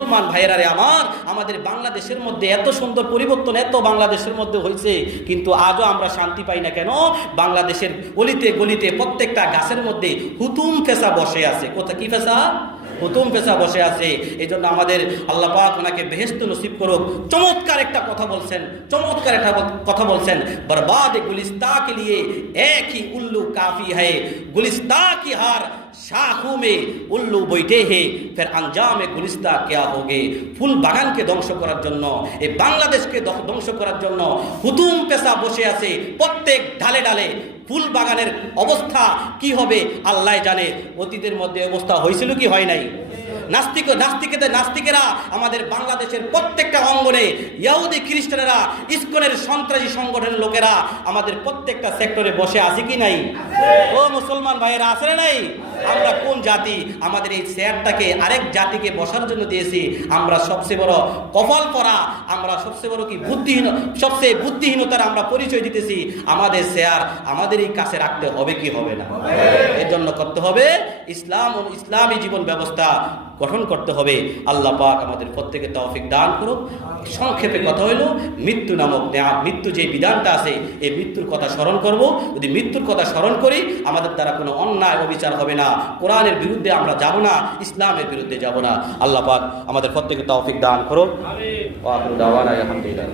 মুসলমান ভাইয়েরা রে আমার, আমাদের বাংলাদেশের মধ্যে এত সুন্দর পরিবর্তন এত বাংলাদেশের মধ্যে হয়েছে, কিন্তু আজও আমরা শান্তি পাই না কেন? বাংলাদেশের গলিতে গলিতে প্রত্যেকটা গাছের মধ্যে হুতুম ফেসা বসে আছে। কোথা কি ফেসা? হুতুম ফেসা বসে আছে। এই জন্য আমাদের আল্লাহ পাক ওনাকে বেহেশত নসিব করুক। চমৎকার একটা কথা বলছেন, চমৎকার একটা কথা বলছেন, বরবাদ গুলিস্তা কে লিয়ে এক হি উল্লু কাফি है, गुलिस्ता की हार शाखों में उल्लू बैठे हैं, फिर अंजाम गुलिस्ता क्या होगे। ফুল বাগানকে ধ্বংস করার জন্য, এই বাংলাদেশকে ধ্বংস করার জন্য হুতুম পেশা বসে আছে প্রত্যেক ঢালে ঢালে। ফুল বাগানের অবস্থা কি হবে আল্লাহ জানে। অতীতের মধ্যে অবস্থা হয়েছিল কি হয় নাই? নাস্তিকেরা আমাদের বাংলাদেশের প্রত্যেকটা অঙ্গনে, ইহুদি খ্রিস্টানেরা, ইসকনের সন্ত্রাসী সংগঠনের লোকেরা আমাদের প্রত্যেকটা সেক্টরে বসে আছে কি নাই? ও মুসলমান ভাইয়েরা, আছে নাই? আমরা কোন জাতি? আমাদের এই চেয়ারটাকে আরেক জাতিকে বসার জন্য দিয়েছি। আমরা সবচেয়ে বড় কপাল পরা, আমরা সবচেয়ে বড় কি বুদ্ধিহীন, সবচেয়ে বুদ্ধিহীনতার আমরা পরিচয় দিতেছি। আমাদের চেয়ার আমাদেরই কাছে রাখতে হবে কি হবে না? এর জন্য করতে হবে ইসলাম ও ইসলামী জীবন ব্যবস্থা গঠন করতে হবে। আল্লাহ পাক আমাদের প্রত্যেকে তৌফিক দান করুক। সংক্ষেপে কথা হইল, মৃত্যু নামক মৃত্যু যে বিধানটা আছে, এই মৃত্যুর কথা স্মরণ করব। যদি মৃত্যুর কথা স্মরণ করি, আমাদের দ্বারা কোনো অন্যায় অবিচার হবে না, কোরআনের বিরুদ্ধে আমরা যাব না, ইসলামের বিরুদ্ধে যাব না। আল্লাহ পাক আমাদের প্রত্যেকে তৌফিক দান করুক। আমিন। ওয়া আখিরু দাওয়ানা আলহামদুলিল্লাহ।